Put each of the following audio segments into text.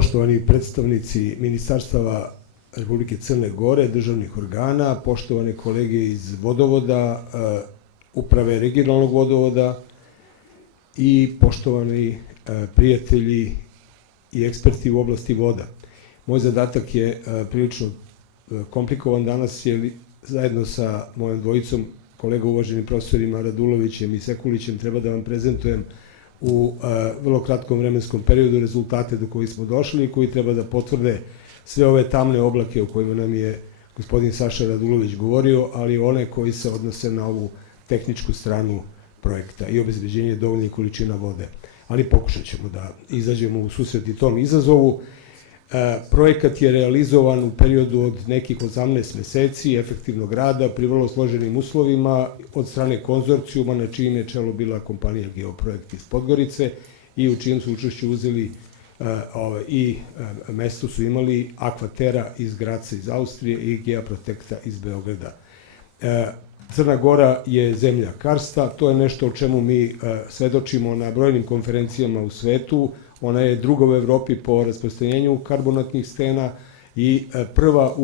poštovani predstavnici ministarstava Republike Crne Gore, državnih organa, poštovane kolege iz vodovoda, uprave regionalnog vodovoda i poštovani prijatelji i eksperti u oblasti voda. Moj zadatak je prilično komplikovan danas, jer zajedno sa mojom dvojicom kolega uvaženim profesorima Radulovićem i Sekulićem treba da vam prezentujem u vrlo kratkom vremenskom periodu rezultate do kojih smo došli i koji treba da potvrde sve ove tamne oblake o kojima nam je gospodin Saša Radulović govorio, ali one koji se odnose na ovu tehničku stranu projekta i obezbeđenje dovoljnih količina vode. Ali pokušat ćemo da izađemo u susret i tom izazovu. Projekat je realizovan u periodu od nekih 18 meseci efektivnog rada pri vrlo složenim uslovima od strane konzorcijuma na čijem je čelu bila kompanija Geoprojekt iz Podgorice i u čijem su učešću uzeli i mesto su imali Aquatera iz Graca iz Austrije i Geoprotekta iz Beograda. Crna Gora je zemlja karsta, to je nešto o čemu mi svedočimo na brojnim konferencijama u svetu. Ona je druga u Evropi po rasprostranjenju karbonatnih stena i prva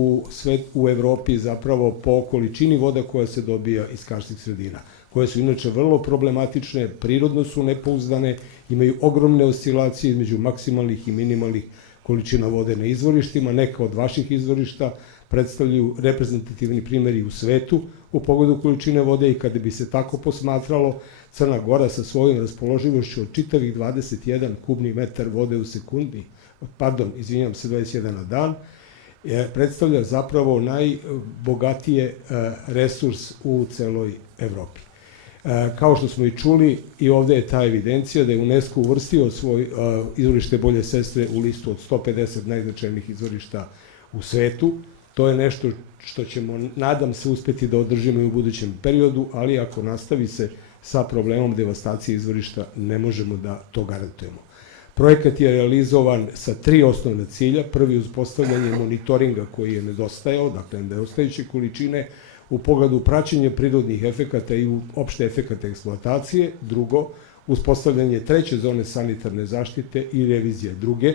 u Evropi zapravo po količini voda koja se dobija iz karstih sredina, koje su inače vrlo problematične, prirodno su nepouzdane, imaju ogromne oscilacije između maksimalnih i minimalnih količina vode na izvorištima. Neka od vaših izvorišta predstavljaju reprezentativni primjeri u svetu u pogledu količine vode i kada bi se tako posmatralo, Crna Gora sa svojom raspoloživošću od čitavih 21 kubni metar vode u sekundi, 21 na dan, predstavlja zapravo najbogatije resurs u celoj Evropi. Kao što smo i čuli, i ovde je ta evidencija da je UNESCO uvrstio svoj izvorište Bolje Sestre u listu od 150 najznačajnijih izvorišta u svetu. To je nešto što ćemo, nadam se, uspeti da održimo i u budućem periodu, ali ako nastavi se sa problemom devastacije izvorišta, ne možemo da to garantujemo. Projekat je realizovan sa 3 osnovna cilja. Prvi, uspostavljanje monitoringa koji je nedostajao, dakle nedostajuće količine u pogledu praćenja prirodnih efekata i opšte efekata eksploatacije. Drugo, uspostavljanje treće zone sanitarne zaštite i revizija druge.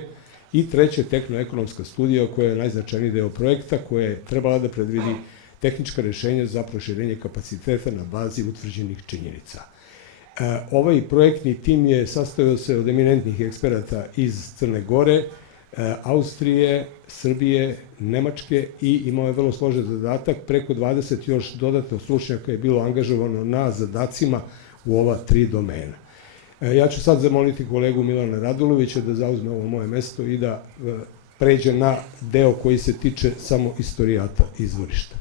I treće, tehno-ekonomska studija koja je najznačajniji deo projekta, koja je trebala da predvidi tehnička rešenja za proširenje kapaciteta na bazi utvrđenih činjenica. Ovaj projektni tim je sastojao se od eminentnih eksperata iz Crne Gore, Austrije, Srbije, Nemačke i imao je vrlo složen zadatak. Preko 20 još dodatno stručnjaka je bilo angažovano na zadacima u ova 3 domena. Ja ću sad zamoliti kolegu Milana Radulovića da zauzme ovo moje mesto i da pređe na deo koji se tiče samo istorijata izvorišta.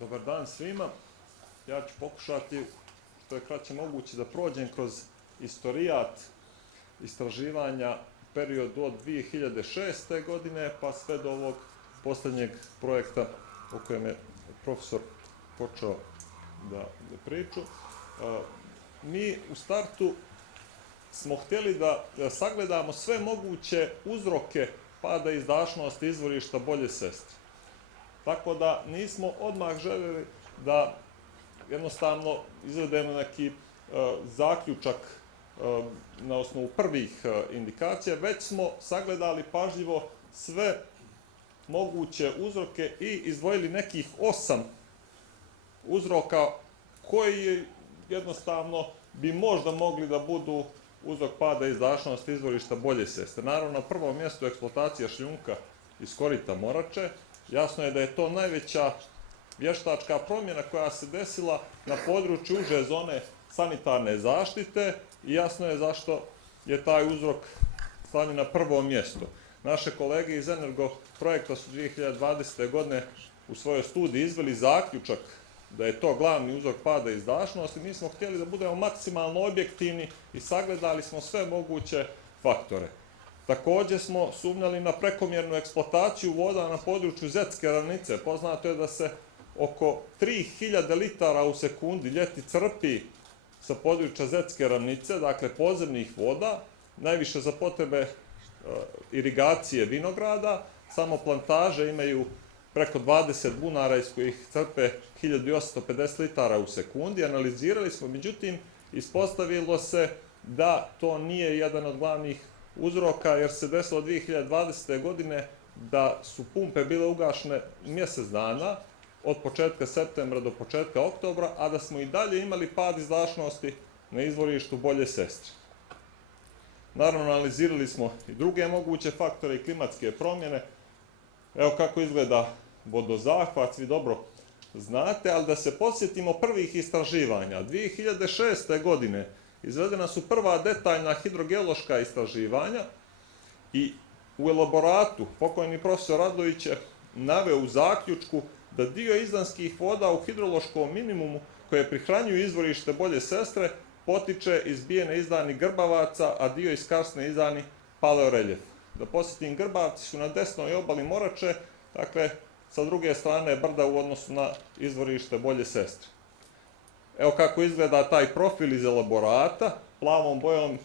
Dobar dan svima. Ja ću pokušati što je kraće moguće da prođem kroz istorijat istraživanja periodu od 2006. godine pa sve do ovog poslednjeg projekta o kojem je profesor počeo da priču. Mi u startu smo htjeli da sagledamo sve moguće uzroke pada izdašnosti izvorišta Bolje Sestre. Tako da nismo odmah željeli da jednostavno izvedemo neki zaključak na osnovu prvih indikacija, već smo sagledali pažljivo sve moguće uzroke i izdvojili nekih 8 uzroka koji jednostavno bi možda mogli da budu uzrok pada izdašnosti izvorišta Bolje Sestre. Naravno, na prvom mjestu eksploatacija šljunka iz korita Morače. Jasno je da je to najveća vještačka promjena koja se desila na području uže zone sanitarne zaštite i jasno je zašto je taj uzrok stavljen na prvo mjesto. Naše kolege iz Energoprojekta su 2020. godine u svojoj studiji izveli zaključak da je to glavni uzrok pada izdašnosti. Mi smo htjeli da budemo maksimalno objektivni i sagledali smo sve moguće faktore. Također smo sumnjali na prekomjernu eksploataciju voda na području Zetske ravnice. Poznato je da se oko 3000 litara u sekundi ljeti crpi sa područja Zetske ravnice, dakle podzemnih voda, najviše za potrebe irigacije vinograda. Samo plantaže imaju preko 20 bunara iz kojih crpe 1850 litara u sekundi. Analizirali smo, međutim, ispostavilo se da to nije jedan od glavnih uzroka, jer se desilo 2020. godine da su pumpe bile ugašene mjesec dana, od početka septembra do početka oktobra, a da smo i dalje imali pad izdašnosti na izvorištu Bolje Sestre. Naravno, analizirali smo i druge moguće faktore i klimatske promjene. Evo kako izgleda vodozahvat, svi dobro znate, ali da se podsjetimo prvih istraživanja. 2006. godine izvedena su prva detaljna hidrogeološka istraživanja i u elaboratu pokojni profesor Radlović je naveo u zaključku da dio izdanskih voda u hidrološkom minimumu koje prihranjuju izvorište Bolje Sestre potiče iz Bijene izdani Grbavaca, a dio iz karsne izdani paleoreljef. Da podsjetim, Grbavci su na desnoj obali Morače, dakle, sa druge strane brda u odnosu na izvorište Bolje Sestre. Evo kako izgleda taj profil iz elaborata. Plavom bojom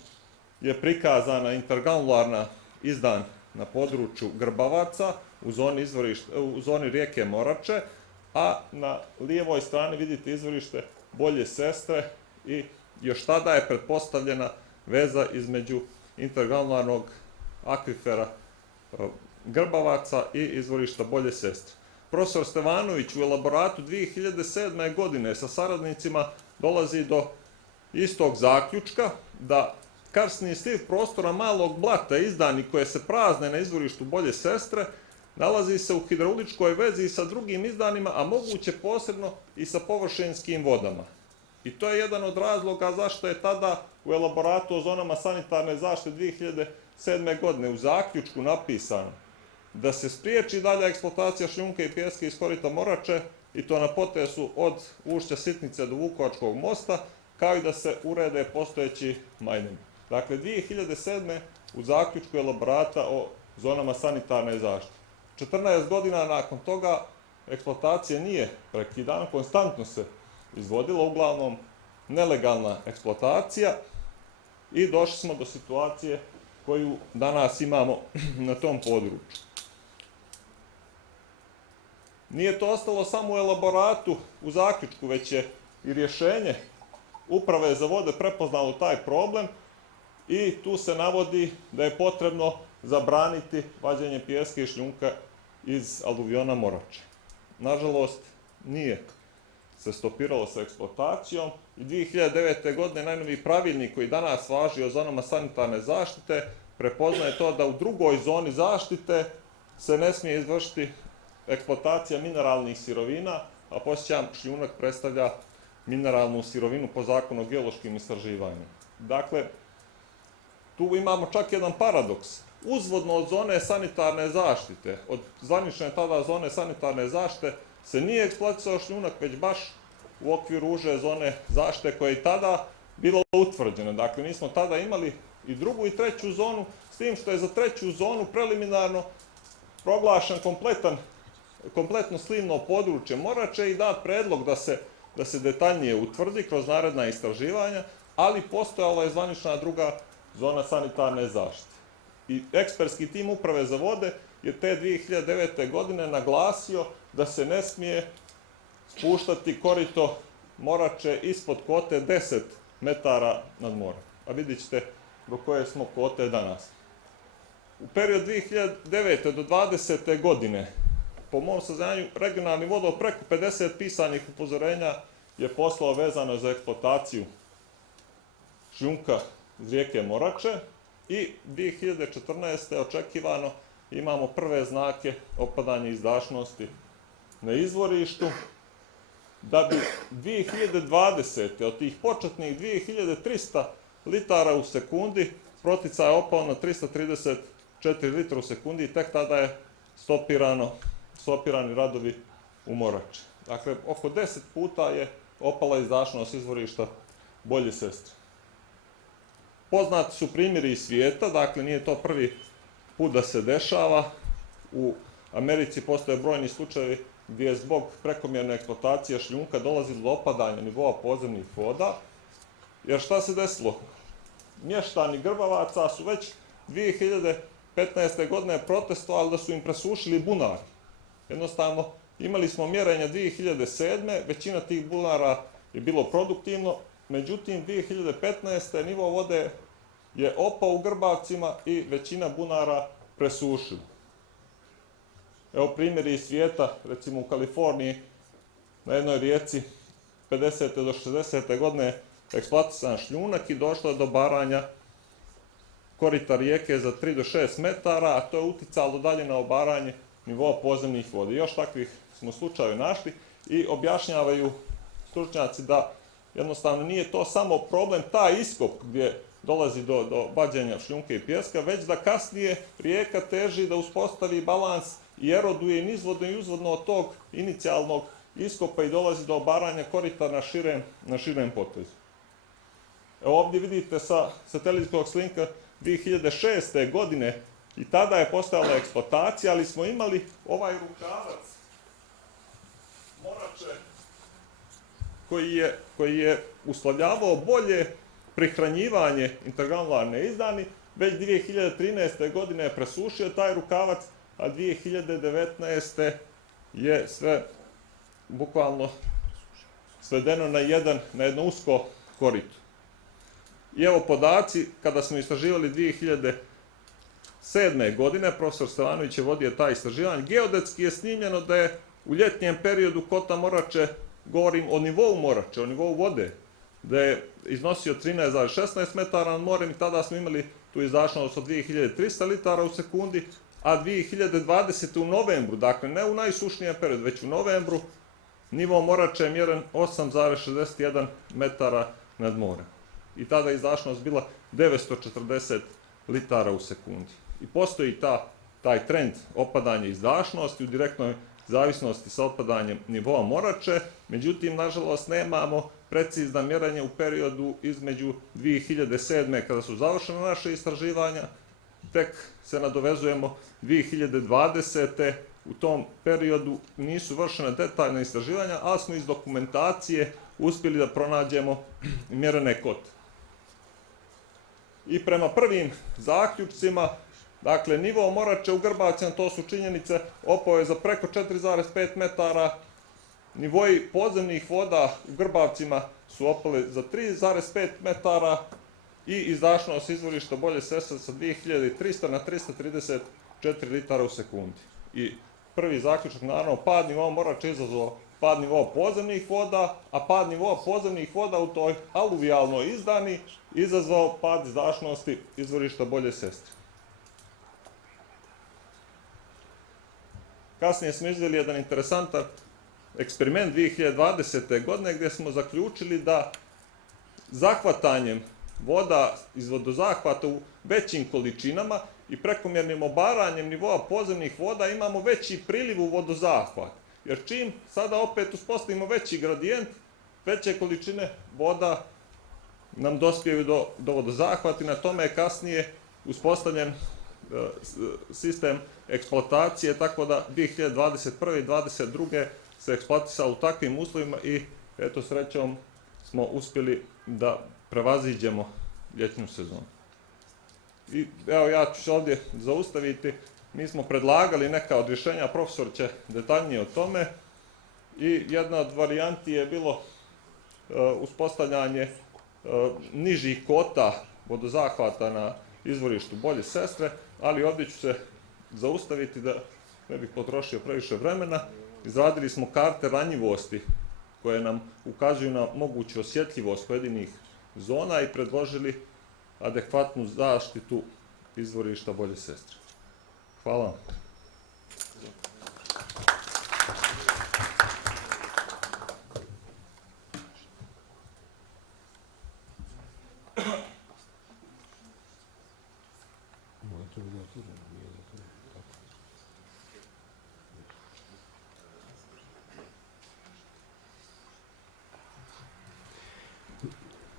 je prikazana intergranularna izdan na području Grbavaca u zoni rijeke Morače, a na lijevoj strani vidite izvorište Bolje Sestre i još tada je pretpostavljena veza između intergranularnog akvifera Grbavaca i izvorišta Bolje Sestre. Profesor Stevanović u elaboratu 2007. godine sa saradnicima dolazi do istog zaključka da karsni sliv prostora Malog Blata izdani koje se prazne na izvorištu Bolje Sestre nalazi se u hidrauličkoj vezi sa drugim izdanima, a moguće posebno i sa površinskim vodama. I to je jedan od razloga zašto je tada u elaboratu o zonama sanitarne zaštite 2007. godine u zaključku napisano da se spriječi dalja eksploatacija šljunka i pijeska iz korita Morače, i to na potesu od ušća Sitnice do Vukovačkog mosta, kao i da se urede postojeći majneni. Dakle, 2007. u zaključku elaborata o zonama sanitarne zaštite. 14 godina nakon toga eksploatacija nije prekidana, konstantno se izvodila, uglavnom nelegalna eksploatacija, i došli smo do situacije koju danas imamo na tom području. Nije to ostalo samo u elaboratu, u zaključku, već je i rješenje Uprave za vode prepoznalo taj problem i tu se navodi da je potrebno zabraniti vađenje pijeska i šljunka iz aluviona Morače. Nažalost, nije se stopiralo sa eksploatacijom i 2009. godine najnoviji pravilnik koji danas važi o zonama sanitarne zaštite prepoznaje to da u drugoj zoni zaštite se ne smije izvršiti eksploatacija mineralnih sirovina, a podsjećam, šljunak predstavlja mineralnu sirovinu po zakonu o geološkim istraživanjima. Dakle, tu imamo čak jedan paradoks. Uzvodno od zone sanitarne zaštite, od zvanične tada zone sanitarne zaštite, se nije eksploatisao šljunak, već baš u okviru uže zone zaštite koja je i tada bila utvrđena. Dakle, mi smo tada imali i drugu i treću zonu, s tim što je za treću zonu preliminarno proglašen kompletno slivno područje Morače i dat predlog da se detaljnije utvrdi kroz naredna istraživanja, ali postojala je zvanična druga zona sanitarne zaštite. I ekspertski tim Uprave za vode je te 2009. godine naglasio da se ne smije spuštati korito Morače ispod kote 10 metara nad morem. A vidjet ćete do koje smo kote danas. U periodu 2009. do 2020. godine, po mom saznanju, regionalni vodovod preko 50 pisanih upozorenja je poslao vezano za eksploataciju šljunka iz rijeke Morače i 2014. očekivano imamo prve znake opadanja izdašnosti na izvorištu, da bi 2020. od tih početnih 2300 litara u sekundi proticaj opao na 334 litra u sekundi i tek tada je stopirani radovi u Morači. Dakle, oko 10 puta je opala izdašnost izvorišta Bolje Sestre. Poznati su primjeri iz svijeta, dakle nije to prvi put da se dešava. U Americi postoje brojni slučajevi gdje je zbog prekomjerne eksploatacije šljunka dolazilo do opadanja nivoa podzemnih voda. Jer šta se desilo? mještani Grbavaca su već 2015. godine protestovali da su im presušili bunar. Jednostavno, imali smo mjerenja 2007. Većina tih bunara je bilo produktivno, međutim 2015. nivo vode je opao u Grbavcima i većina bunara presušila. Evo primjeri iz svijeta, recimo u Kaliforniji, na jednoj rijeci 50. do 60. godine eksploatisan šljunak i došlo je do obaranja korita rijeke za 3 do 6 metara, a to je uticalo dalje na obaranje nivoa podzemnih voda. Još takvih smo slučajeva našli i objašnjavaju stručnjaci da jednostavno nije to samo problem taj iskop gdje dolazi do vađenja šljunka i pijeska, već da kasnije rijeka teži da uspostavi balans i eroduje nizvodno i uzvodno od tog inicijalnog iskopa i dolazi do obaranja korita na širem potezu. Evo ovdje vidite sa satelitskog slika 2006. godine i tada je postojala eksploatacija, ali smo imali ovaj rukavac Morače koji je uslovljavao bolje prihranjivanje intergranularne izdani. Već 2013. godine je presušio taj rukavac, a 2019. je sve bukvalno svedeno na jedno usko korito. I evo podaci, kada smo istraživali 2007. godine, profesor Stevanović je vodio taj istraživanje, geodetski je snimljeno da je u ljetnjem periodu kota Morače, govorim o nivou Morače, o nivou vode, da je iznosio 13,16 metara nad morem i tada smo imali tu izdašnost od 2300 litara u sekundi, a 2020. u novembru, dakle ne u najsušnijem periodu, već u novembru, nivo Morače je mjeren 8,61 metara nad morem. I tada je izdašnost bila 940 litara u sekundi. I postoji taj trend opadanja izdašnosti u direktnoj zavisnosti sa opadanjem nivoa Morače, međutim, nažalost, nemamo precizna mjerenja u periodu između 2007. kada su završena naše istraživanja, tek se nadovezujemo 2020. U tom periodu nisu vršene detaljne istraživanja, ali smo iz dokumentacije uspjeli da pronađemo mjerene kote. I prema prvim zaključcima, dakle, nivo Morače u Grbavcima, to su činjenice, opao je za preko 4,5 metara, nivoji podzemnih voda u Grbavcima su opali za 3,5 metara i izdašnost izvorišta Bolje Sestre sa 2300 na 334 litara u sekundi. I prvi zaključak, naravno, pad nivoa Morače izazvao pad nivoa podzemnih voda, a pad nivoa podzemnih voda u toj aluvijalnoj izdani izazvao pad izdašnosti izvorišta Bolje Sestre. Kasnije smo izveli jedan interesantan eksperiment 2020. godine gdje smo zaključili da zahvatanjem voda iz vodozahvata u većim količinama i prekomjernim obaranjem nivoa podzemnih voda imamo veći priliv u vodozahvat. Jer čim sada opet uspostavimo veći gradijent, veće količine voda nam dospijaju do vodozahvata i na tome je kasnije uspostavljen sistem eksploatacije, tako da 2021. i 2022. se eksploatisalo u takvim uslovima i eto srećom smo uspjeli da prevaziđemo ljetnu sezonu. I evo ja ću se ovdje zaustaviti, mi smo predlagali neka od rješenja, profesor će detaljnije o tome i jedna od varijanti je bilo uspostavljanje nižih kota vodozahvata na izvorištu Bolje Sestre, ali ovdje ću se zaustaviti da ne bih potrošio previše vremena. Izradili smo karte ranjivosti koje nam ukazuju na moguću osjetljivost pojedinih zona i predložili adekvatnu zaštitu izvorišta Bolje Sestre. Hvala vam.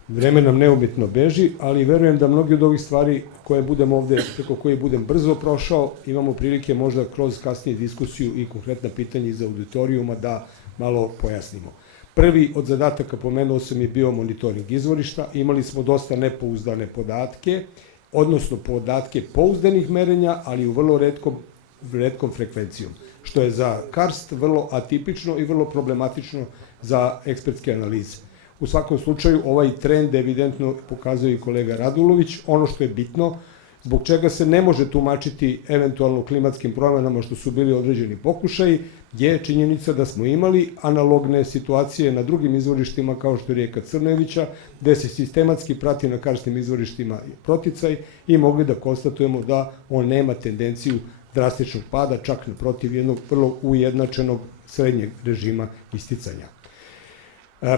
Vreme nam neumjetno beži, ali verujem da mnogi od ovih stvari koje budem ovdje, preko koje budem brzo prošao, imamo prilike možda kroz kasnije diskusiju i konkretna pitanja iz auditorijuma da malo pojasnimo. Prvi od zadataka, pomenuo sam, je bio monitoring izvorišta. Imali smo dosta nepouzdane podatke, odnosno podatke pouzdanih merenja, ali u vrlo retkom frekvencijom, što je za karst vrlo atipično i vrlo problematično za ekspertske analize. U svakom slučaju, ovaj trend evidentno pokazuje i kolega Radulović. Ono što je bitno, zbog čega se ne može tumačiti eventualno klimatskim promenama, što su bili određeni pokušaji, je činjenica da smo imali analogne situacije na drugim izvorištima, kao što je rijeka Crnevića, gde se sistematski prati na karstnim izvorištima proticaj i mogli da konstatujemo da on nema tendenciju drastičnog pada, čak naprotiv jednog vrlo ujednačenog srednjeg režima isticanja.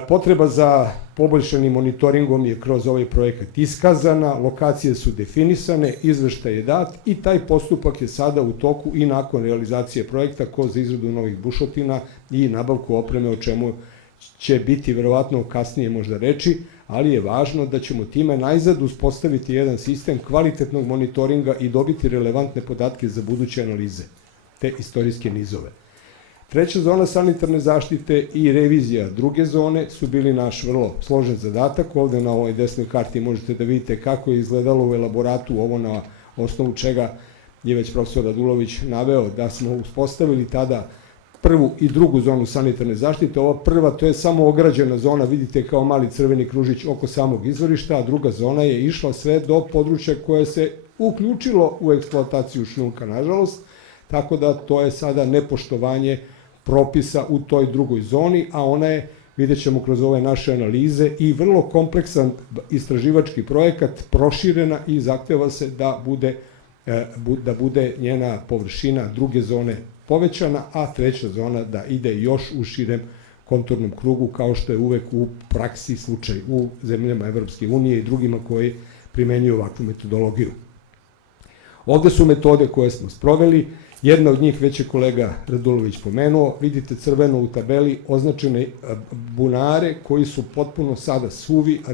Potreba za poboljšanim monitoringom je kroz ovaj projekat iskazana, lokacije su definisane, izveštaj je dat i taj postupak je sada u toku i nakon realizacije projekta kroz izradu novih bušotina i nabavku opreme, o čemu će biti verovatno kasnije možda reči, ali je važno da ćemo time najzad uspostaviti jedan sistem kvalitetnog monitoringa i dobiti relevantne podatke za buduće analize, te istorijske nizove. Treća zona sanitarne zaštite i revizija druge zone su bili naš vrlo složen zadatak. Ovde na ovoj desnoj karti možete da vidite kako je izgledalo u elaboratu, ovo na osnovu čega je već profesor Radulović naveo da smo uspostavili tada prvu i drugu zonu sanitarne zaštite. Ova prva, to je samo ograđena zona, vidite kao mali crveni kružić oko samog izvorišta, a druga zona je išla sve do područja koje se uključilo u eksploataciju šljunka, nažalost, tako da to je sada nepoštovanje propisa u toj drugoj zoni, a ona je, vidjet ćemo kroz ove naše analize, i vrlo kompleksan istraživački projekat, proširena i zahteva se da bude njena površina druge zone povećana, a treća zona da ide još u širem konturnom krugu, kao što je uvek u praksi slučaj u zemljama Evropske unije i drugima koji primenjuju ovakvu metodologiju. Ovde su metode koje smo sproveli. Jedna od njih već je kolega Radulović pomenuo. Vidite crveno u tabeli označene bunare koji su potpuno sada suvi, a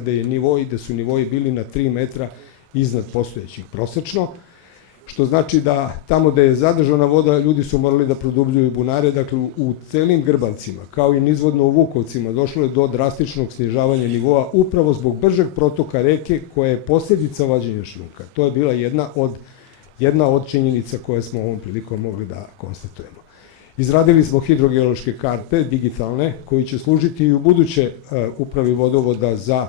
da su nivoji bili na 3 metra iznad postojećih prosečno, što znači da tamo gde je zadržana voda ljudi su morali da produbljuju bunare. Dakle, u celim Grbavcima, kao i nizvodno u Vukovcima, došlo je do drastičnog snižavanja nivoa upravo zbog bržeg protoka reke koja je posljedica vađenja šljunka. To je bila jedna od činjenica koje smo ovom prilikom mogli da konstatujemo. Izradili smo hidrogeološke karte, digitalne, koji će služiti i u buduće upravi vodovoda za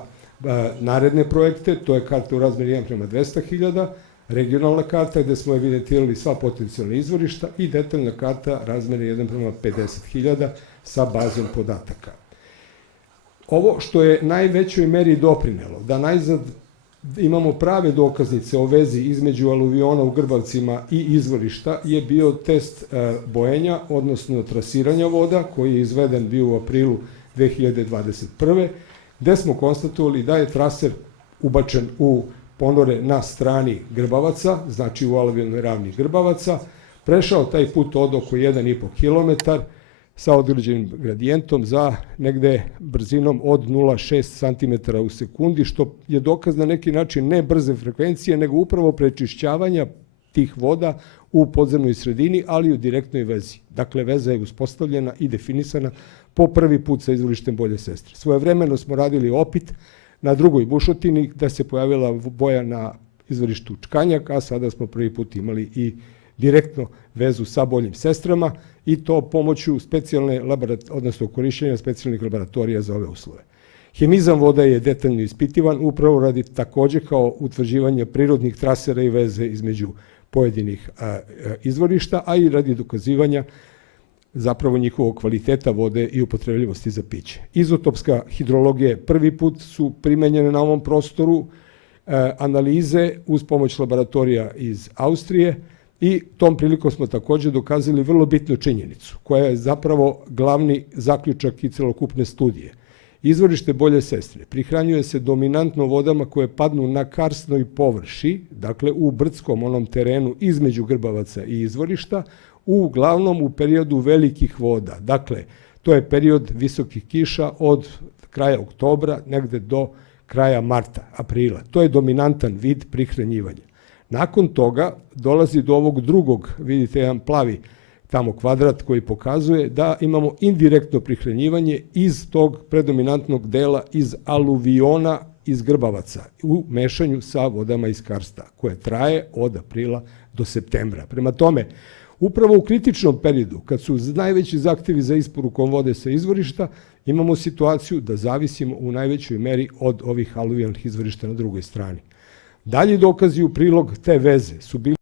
naredne projekte. To je karta u razmeri 1:200.000, regionalna karta gde smo evidentirali sva potencijalna izvorišta i detaljna karta razmeri 1:50.000 sa bazom podataka. Ovo što je najvećoj meri doprinelo da najzad imamo prave dokaznice o vezi između aluviona u Grbavcima i izvorišta je bio test bojenja, odnosno trasiranja voda, koji je izveden bio u aprilu 2021. gde smo konstatovali da je traser ubačen u ponore na strani Grbavaca, znači u aluvionoj ravni Grbavaca, prešao taj put od oko 1,5 km sa određenim gradijentom za negde brzinom od 0,6 cm u sekundi, što je dokaz na neki način ne brze frekvencije, nego upravo prečišćavanja tih voda u podzemnoj sredini, ali u direktnoj vezi. Dakle, veza je uspostavljena i definisana po prvi put sa izvorištem Bolje Sestre. Svojevremeno smo radili opit na drugoj bušotini, da se pojavila boja na izvorištu Čkanjak, a sada smo prvi put imali i direktno vezu sa Boljim Sestrama, i to pomoću odnosno korišćenja specijalnih laboratorija za ove uslove. Hemizam voda je detaljno ispitivan, upravo radi takođe kao utvrđivanja prirodnih trasera i veze između pojedinih izvorišta, a i radi dokazivanja zapravo njihovog kvaliteta vode i upotrebljivosti za piće. Izotopska hidrologija prvi put su primenjene na ovom prostoru, analize uz pomoć laboratorija iz Austrije, i tom prilikom smo takođe dokazali vrlo bitnu činjenicu, koja je zapravo glavni zaključak i celokupne studije. Izvorište Bolje Sestre prihranjuje se dominantno vodama koje padnu na karstnoj površi, dakle u brdskom onom terenu između Grbavaca i izvorišta, uglavnom u periodu velikih voda. Dakle, to je period visokih kiša od kraja oktobra negde do kraja marta, aprila. To je dominantan vid prihranjivanja. Nakon toga dolazi do ovog drugog, vidite jedan plavi tamo kvadrat koji pokazuje da imamo indirektno prihranjivanje iz tog predominantnog dela iz aluviona iz Grbavaca u mešanju sa vodama iz karsta, koje traje od aprila do septembra. Prema tome, upravo u kritičnom periodu, kad su najveći zahtevi za isporukom vode sa izvorišta, imamo situaciju da zavisimo u najvećoj meri od ovih aluvijalnih izvorišta na drugoj strani. Dalji dokazi u prilog te veze su bili